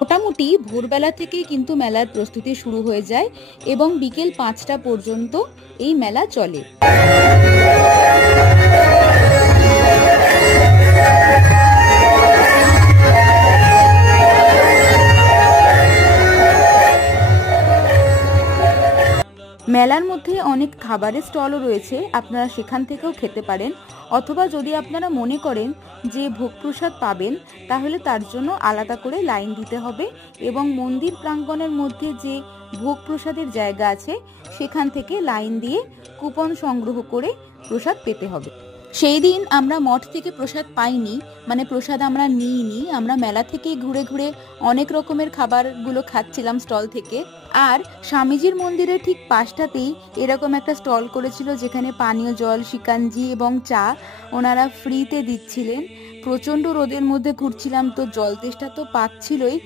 মোটামুটি ভোরবেলা থেকেই কিন্তু মেলার প্রস্তুতি শুরু হয়ে যায় এবং বিকেল 5টা পর্যন্ত এই মেলা চলে। মেলার মধ্যে অনেক খাবারের স্টলও রয়েছে, আপনারা সেখান থেকেও খেতে পারেন। অথবা যদি আপনারা মনে করেন যে ভোগ প্রসাদ পাবেন, তাহলে তার জন্য আলাদা করে লাইন দিতে হবে এবং মন্দির প্রাঙ্গণের মধ্যে যে ভোগ প্রসাদের জায়গা আছে সেখান থেকে লাইন দিয়ে কুপন সংগ্রহ করে প্রসাদ পেতে হবে। সেই দিন আমরা মঠ থেকে প্রসাদ পাইনি, মানে প্রসাদ আমরা নিইনি, আমরা মেলা থেকে ঘুরে ঘুরে অনেক রকমের খাবারগুলো খাচ্ছিলাম স্টল থেকে। আর স্বামীজির মন্দিরের ঠিক পাশটাতেই এরকম একটা স্টল করেছিল যেখানে পানীয় জল, শিকাঞ্জি এবং চা ওনারা ফ্রিতে দিচ্ছিলেন। প্রচণ্ড রোদের মধ্যে ঘুরছিলাম, তো জল তেষ্টা তো পাচ্ছিলই।